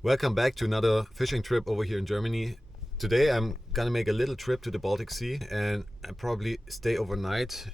Welcome back to another fishing trip over here in Germany. Today I'm gonna make a little trip to the Baltic Sea and I probably stay overnight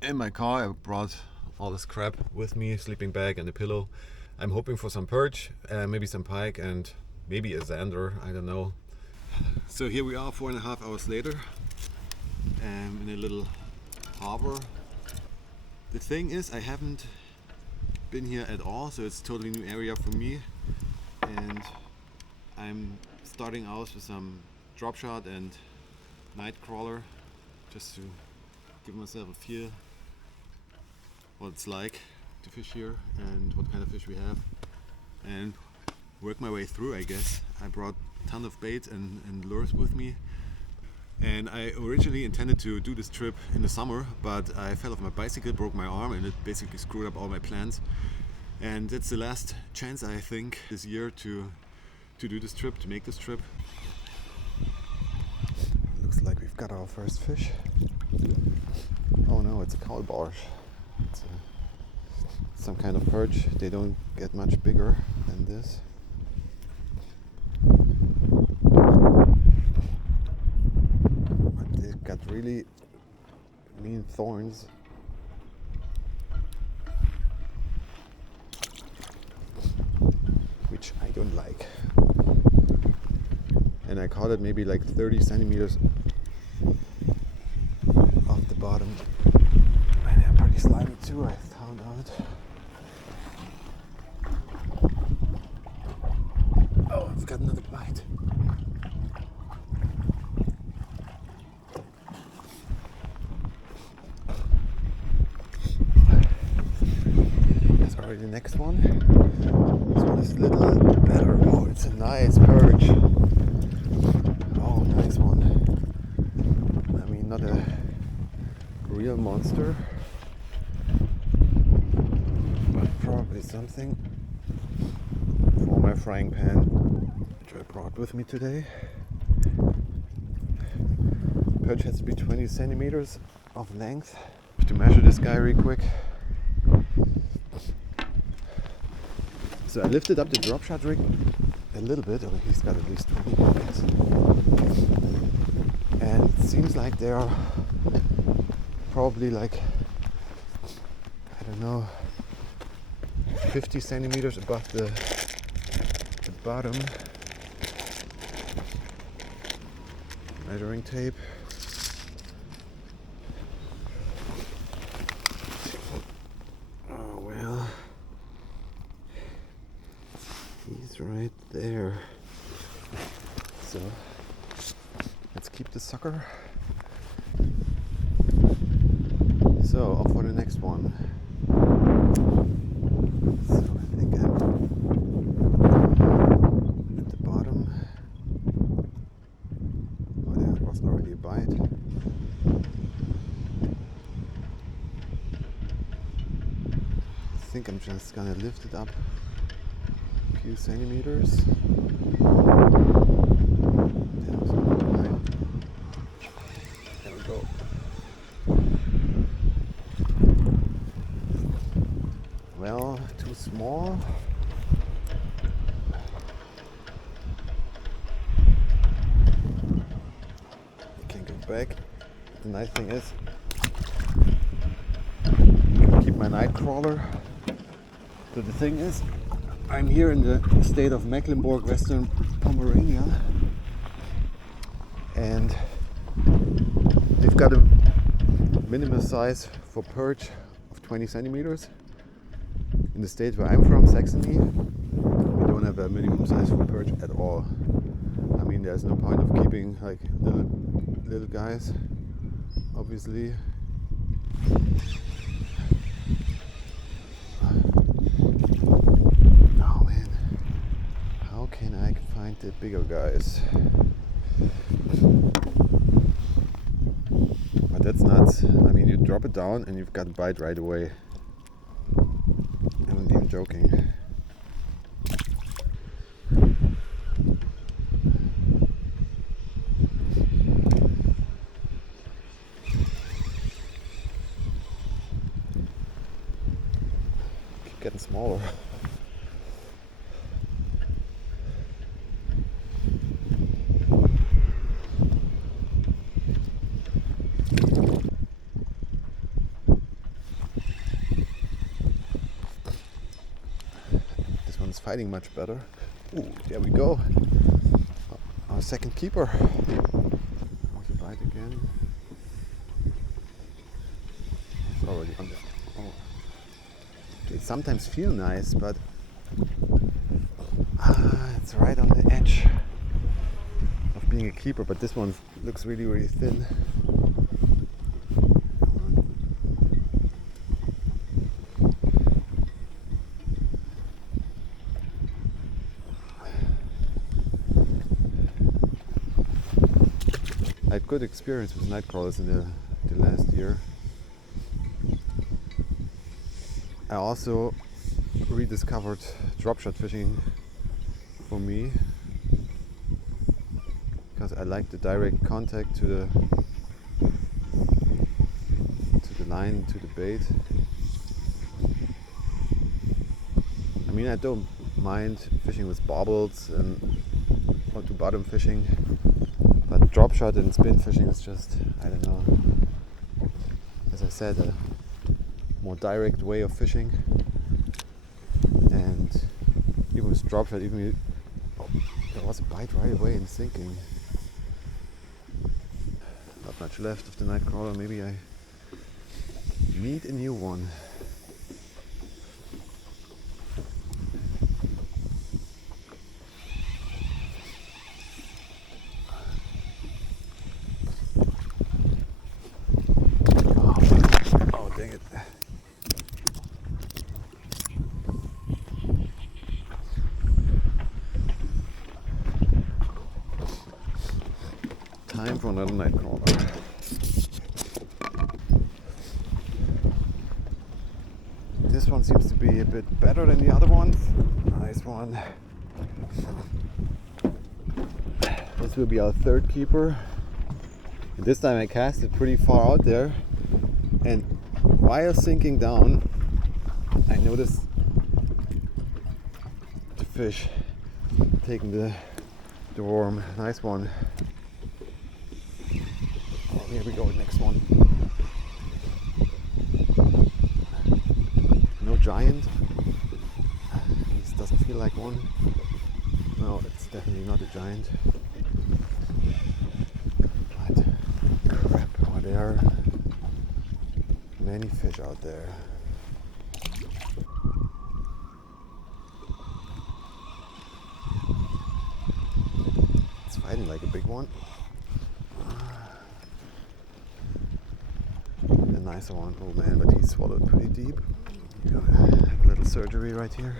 in my car. I brought all this crap with me, sleeping bag and a pillow. I'm hoping for some perch, maybe some pike and maybe a zander, I don't know. So here we are 4.5 hours later in a little harbor. The thing is, I haven't been here at all, so it's a totally new area for me. And I'm starting out with some drop shot and night crawler just to give myself a feel what it's like to fish here and what kind of fish we have and work my way through, I guess. I brought a ton of baits and lures with me, and I originally intended to do this trip in the summer, but I fell off my bicycle, broke my arm, and it basically screwed up all my plans. And it's the last chance, I think, this year to do this trip, to make this trip. Looks like we've got our first fish. Oh no, it's a cow barge. It's some kind of perch. They don't get much bigger than this. But they've got really mean thorns. Which I don't like. And I caught it maybe like 30 centimeters off the bottom. And they're pretty slimy too, I found out. Oh, I've got another bite. That's already the next one. This one is a little better. Oh, it's a nice perch. Oh, nice one. I mean, not a real monster, but probably something for my frying pan, which I brought with me today. Perch has to be 20 centimeters of length. I have to measure this guy real quick. So I lifted up the drop shot rig a little bit. Oh, he's got at least 20 pounds. And it seems like they are probably like, I don't know, 50 centimeters above the bottom. Measuring tape. Oh well. He's right there. So let's keep the sucker. So off for the next one. So I think I'm at the bottom. Oh, there was already a bite. I think I'm just gonna lift it up a few centimeters. There we go. Well, too small. You can go back. The nice thing is, I can keep my night crawler. So the thing is, I'm here in the state of Mecklenburg, Western Pomerania, and they've got a minimum size for perch of 20 centimeters. In the state where I'm from, Saxony, we don't have a minimum size for perch at all. I mean, there's no point of keeping like little guys, obviously. Oh man, how can I find the bigger guys? But that's nuts. I mean, you drop it down and you've got a bite right away. I'm not even joking. Keep getting smaller. fighting much better. Ooh, there we go. Our second keeper. Was a bite again. It's already on the. Oh. They sometimes feel nice, but it's right on the edge of being a keeper. But this one looks really, really thin. I had good experience with night crawlers in the last year. I also rediscovered drop shot fishing for me because I like the direct contact to the line, to the bait. I mean, I don't mind fishing with bobbles and or to bottom fishing, but drop shot and spin fishing is just, I don't know, as I said, a more direct way of fishing. And even with drop shot, there was a bite right away in sinking. Not much left of the night crawler. Maybe I need a new one. Oh, dang it. Time for another night crawler. This one seems to be a bit better than the other ones. Nice one. This will be our third keeper. And this time I cast it pretty far out there, and while sinking down I noticed the fish taking the worm. Nice one. Oh, here we go, next one. No giant. This doesn't feel like one. No, it's definitely not a giant. But crap, oh, there are many fish out there. It's fighting like a big one. A nicer one, oh man, but he swallowed pretty deep. A little surgery right here.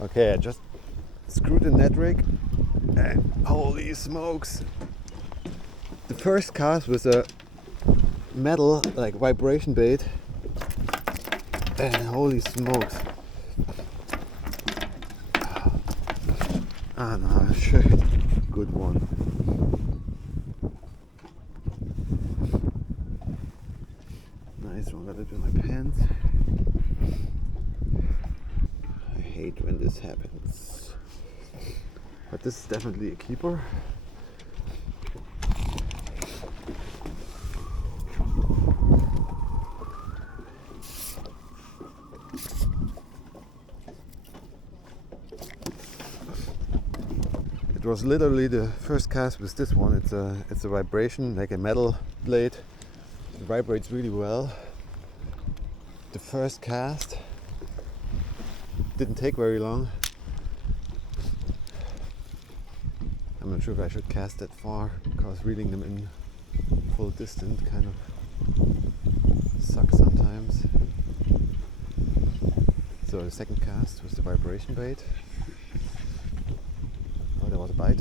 Okay, I just screwed the net rig and holy smokes! The first cast was a metal, like vibration bait, and holy smokes! Ah no, sure, good one. Nice one, got it in my pants. I hate when this happens. But this is definitely a keeper. It was literally the first cast with this one. It's a vibration, like a metal blade. It vibrates really well. The first cast didn't take very long. I'm not sure if I should cast that far because reeling them in full distance kind of sucks sometimes. So the second cast was the vibration bait. Oh, there was a bite.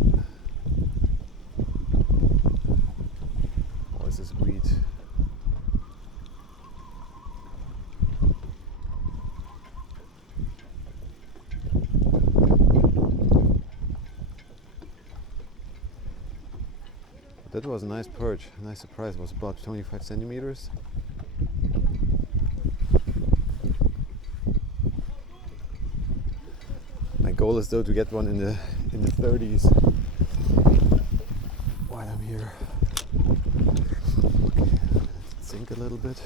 Or is this weed? That was a nice perch, a nice surprise. It was about 25 centimeters. goal is though to get one in the 30s while I'm here. Okay, let's sink a little bit.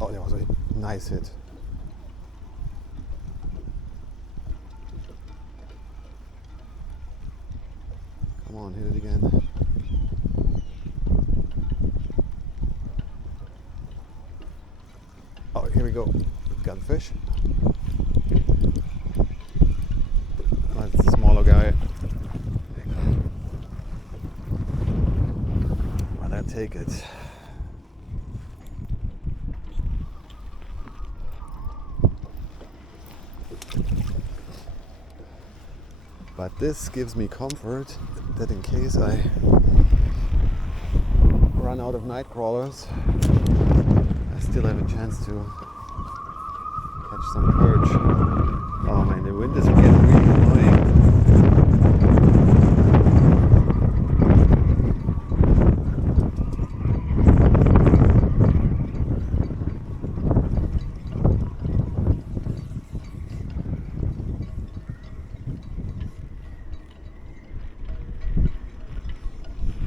Oh, that was a nice hit. Come on, hit it again. Oh, here we go. Got a fish. Oh, it's a smaller guy. Well, I'll take it. But this gives me comfort that in case I run out of night crawlers, I still have a chance to catch some perch. Oh man, the wind is getting really annoying.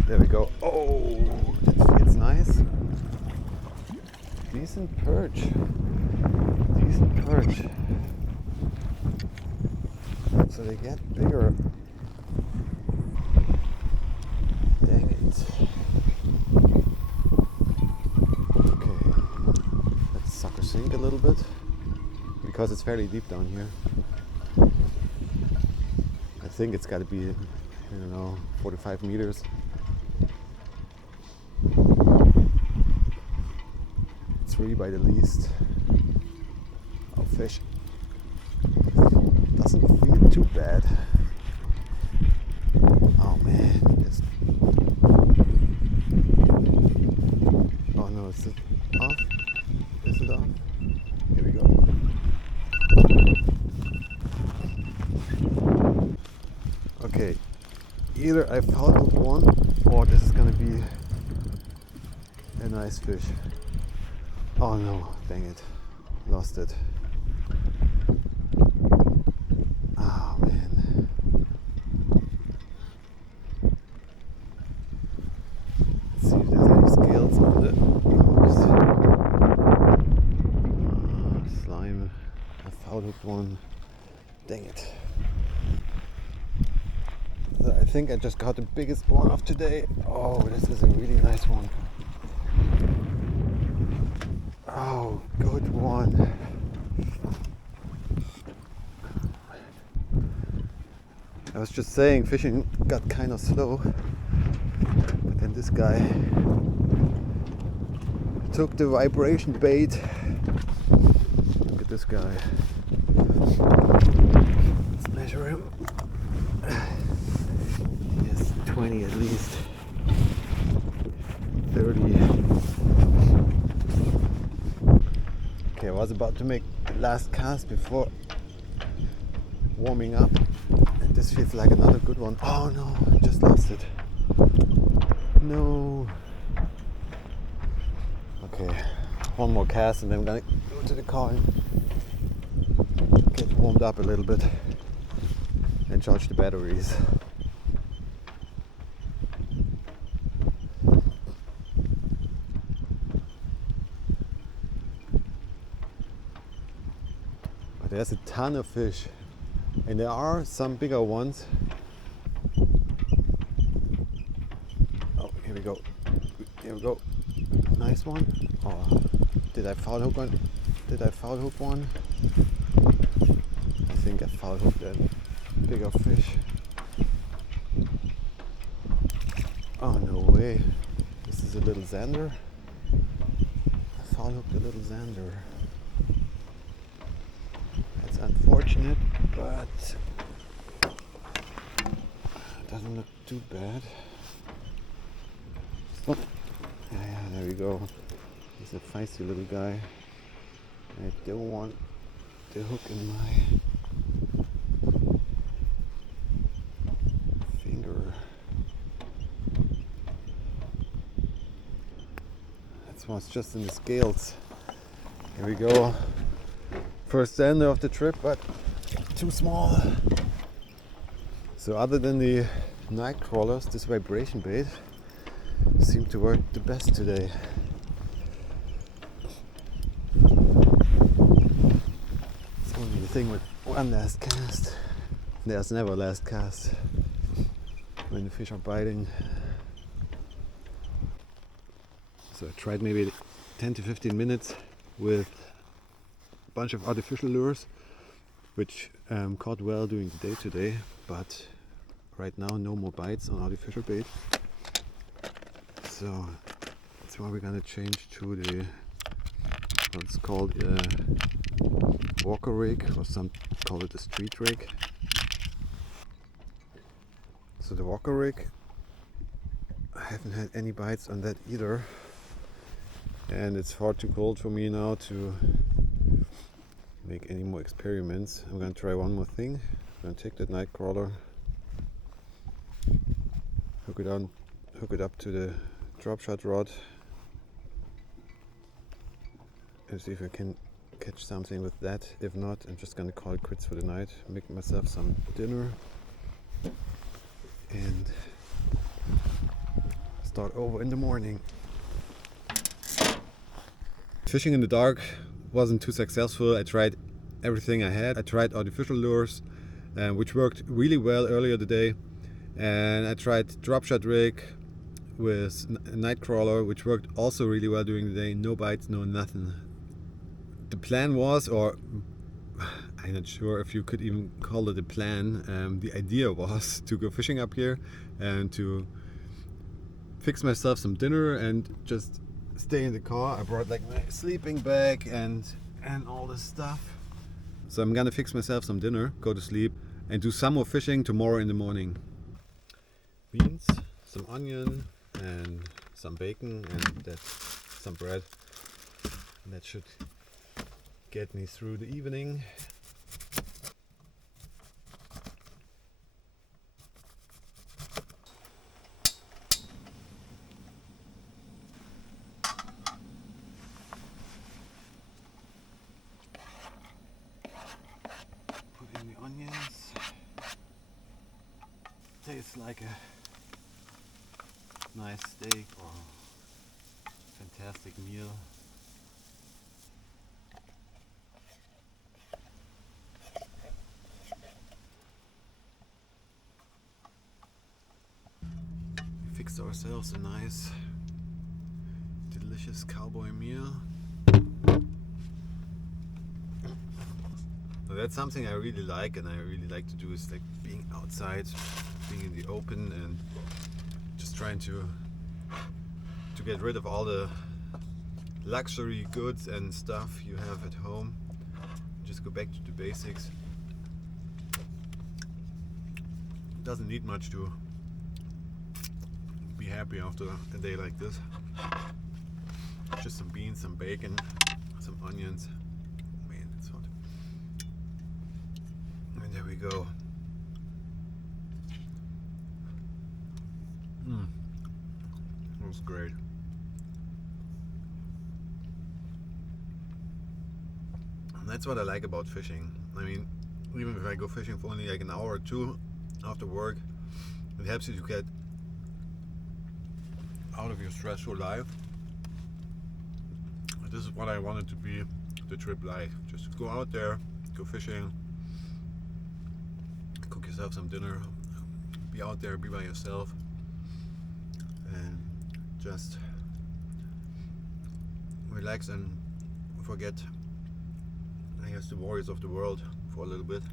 There we go. Oh, that feels nice. Decent perch. Decent perch. So they get bigger. Dang it. Okay. Let's sucker sink a little bit. Because it's fairly deep down here. I think it's got to be, I don't know, 45 meters. 3 by the least. Oh, fish. Doesn't feel too bad. Oh man. Oh no, is it off? Is it off? Here we go. Okay. Either I foul hooked one or this is gonna be a nice fish. Oh no, dang it. Lost it. Oh man. Let's see if there's any scales on the hooks. Slime. I foul hooked one. Dang it. I think I just got the biggest one of today. Oh, this is a really nice one. Oh, good one. I was just saying fishing got kind of slow, but then this guy took the vibration bait. Look at this guy. Let's measure him. Yes, 20 at least. 30. Okay, I was about to make the last cast before warming up, and this feels like another good one. Oh no, I just lost it. No. Okay, one more cast and then I'm gonna go to the car and get warmed up a little bit and charge the batteries. There's a ton of fish, and there are some bigger ones. Oh, here we go. Here we go. Nice one. Oh, did I foul hook one? Did I foul hook one? I think I foul hooked that bigger fish. Oh no way. This is a little zander. I foul hooked a little zander. Unfortunate, but it doesn't look too bad. Oh. Yeah, there we go. He's a feisty little guy. I don't want the hook in my finger. That was just in the scales. Here we go. First sander of the trip, but too small. So other than the night crawlers, this vibration bait seemed to work the best today. It's only the thing with one last cast. There's never last cast when the fish are biting. So I tried maybe 10 to 15 minutes with a bunch of artificial lures, which caught well during the day today, but right now no more bites on artificial bait. So that's why we're gonna change to the what's called a walker rig, or some call it a street rig. So the walker rig, I haven't had any bites on that either, and it's far too cold for me now to make any more experiments. I'm gonna try one more thing. I'm gonna take that night crawler, hook it up to the drop shot rod, and see if I can catch something with that. If not, I'm just gonna call it quits for the night, make myself some dinner, and start over in the morning. Fishing in the dark wasn't too successful. I tried everything I had. I tried artificial lures, which worked really well earlier today, and I tried drop shot rig with a night crawler, which worked also really well during the day. No bites, no nothing. The plan was, or I'm not sure if you could even call it a plan, the idea was to go fishing up here and to fix myself some dinner and just stay in the car. I brought like my sleeping bag and all this stuff. So I'm gonna fix myself some dinner, go to sleep, and do some more fishing tomorrow in the morning. Beans, some onion, and some bacon, and that's some bread. And that should get me through the evening. Put in the onions. Tastes like a nice steak or fantastic meal. We fixed ourselves a nice, delicious cowboy meal. So that's something I really like, and I really like to do, is like being outside, being in the open, and just trying to get rid of all the luxury goods and stuff you have at home. Just go back to the basics. Doesn't need much to be happy after a day like this. Just some beans, some bacon, some onions. Man, it's hot. And there we go. That was great. And that's what I like about fishing. I mean, even if I go fishing for only like an hour or two after work, it helps you to get out of your stressful life. And this is what I wanted to be the trip like. Just go out there, go fishing, cook yourself some dinner, be out there, be by yourself, and just relax and forget, I guess, the worries of the world for a little bit.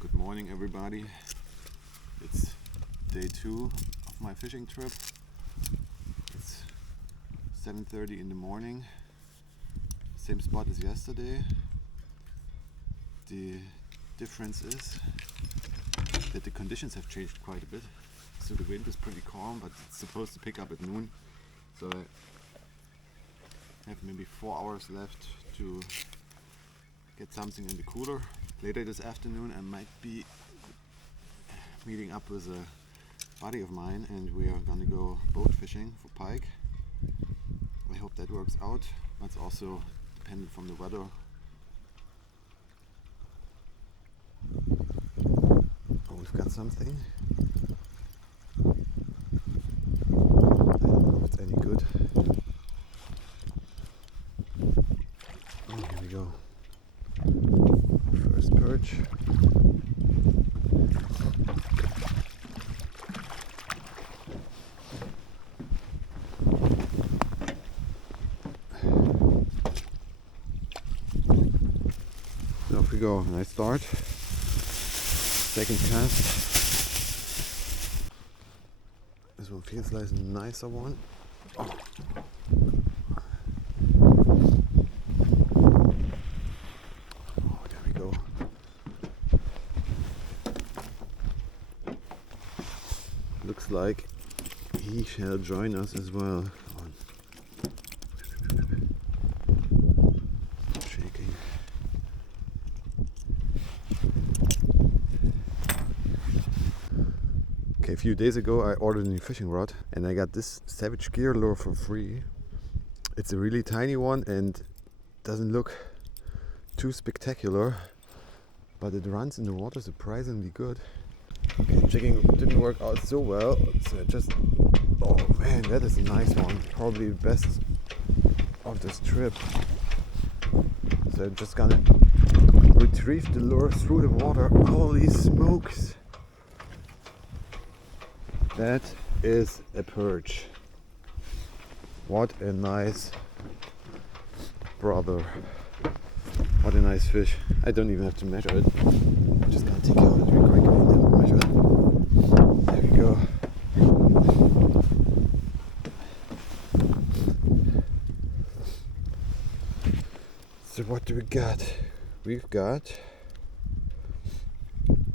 Good morning, everybody. It's day 2 of my fishing trip. It's 7:30 in the morning. Same spot as yesterday. The difference is that the conditions have changed quite a bit. So the wind is pretty calm, but it's supposed to pick up at noon. So I have maybe 4 hours left to get something in the cooler. Later this afternoon I might be meeting up with a buddy of mine, and we are gonna go boat fishing for pike. I hope that works out. That's also dependent from the weather. Oh, we've got something. I don't know if it's any good. Oh, here we go. First perch. Off we go. Nice start. Second cast. This one feels like a nicer one. Oh. Oh, there we go. Looks like he shall join us as well. Shaking. Okay, a few days ago I ordered a new fishing rod and I got this Savage Gear lure for free. It's a really tiny one and doesn't look too spectacular, but it runs in the water surprisingly good. Okay, jigging didn't work out so well, so oh man, that is a nice one. Probably the best of this trip. So I'm just gonna retrieve the lure through the water. Holy smokes! That is a perch. What a nice brother. What a nice fish. I don't even have to measure it. I'm just gonna take out it real quick and then we'll measure it. There we go. So what do we got? We've got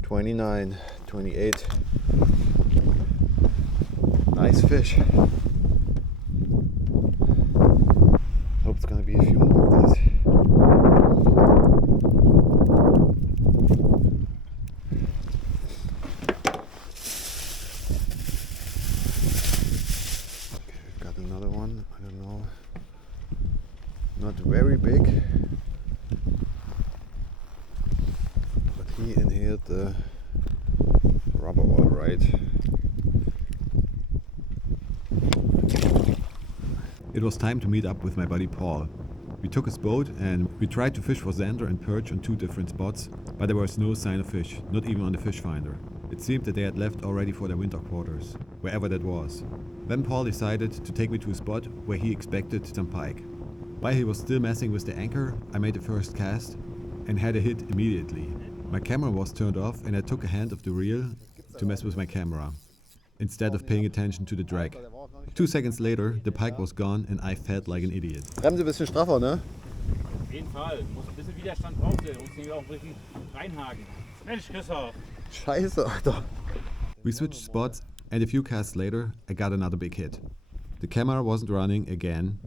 29, 28. Nice fish. Hope it's gonna be a few more of these. Okay, we've got another one. I don't know. Not very big, but he inhaled the rubber all right. It was time to meet up with my buddy Paul. We took his boat and we tried to fish for zander and perch on 2 different spots, but there was no sign of fish, not even on the fish finder. It seemed that they had left already for their winter quarters, wherever that was. Then Paul decided to take me to a spot where he expected some pike. While he was still messing with the anchor, I made the first cast and had a hit immediately. My camera was turned off and I took a hand of the reel to mess with my camera, instead of paying attention to the drag. 2 seconds later, the pike was gone and I felt like an idiot. Bremse ein bisschen straffer, ne? Auf jeden Fall. Muss ein bisschen Widerstand braucht der. Muss nicht auch richtig reinhaken. Mensch, Christoph! Scheiße, Alter. We switched spots and a few casts later, I got another big hit. The camera wasn't running again,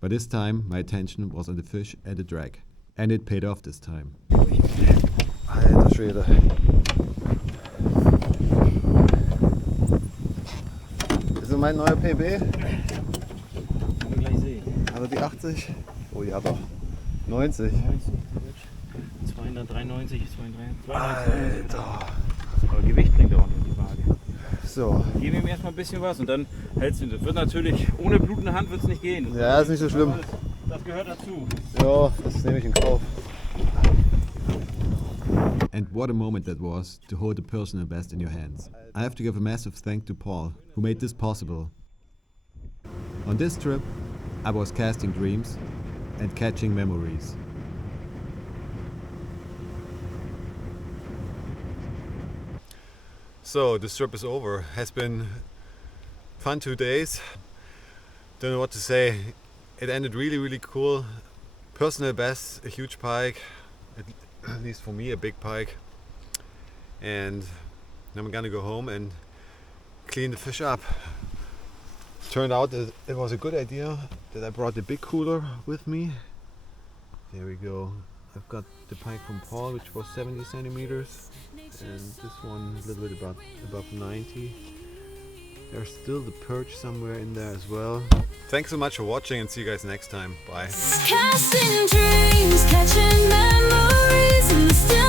but this time my attention was on the fish and the drag. And it paid off this time. Alter Schwede. Das ist mein neuer PB. Können wir gleich sehen. Hat er die 80? Oh, die hat er 90. 293, 293. Alter. Aber Gewicht bringt er ordentlich die Waage. So. Gib ihm erstmal ein bisschen was und dann hältst du ihn. Das wird natürlich, ohne blutende Hand wird es nicht gehen. Ja, ist nicht so schlimm. Das gehört dazu. Ja, das nehme ich in Kauf. And what a moment that was to hold the personal best in your hands. I have to give a massive thank to Paul, who made this possible. On this trip, I was casting dreams and catching memories. So this trip is over. Has been fun 2 days. Don't know what to say. It ended really cool. Personal best, a huge pike, at least for me a big pike. And then I'm gonna go home and clean the fish up. Turned out that it was a good idea that I brought the big cooler with me. There we go. I've got the pike from Paul, which was 70 centimeters, and this one a little bit above 90. There's still the perch somewhere in there as well. Thanks so much for watching and see you guys next time. Bye. Casting dreams, catching memories in the still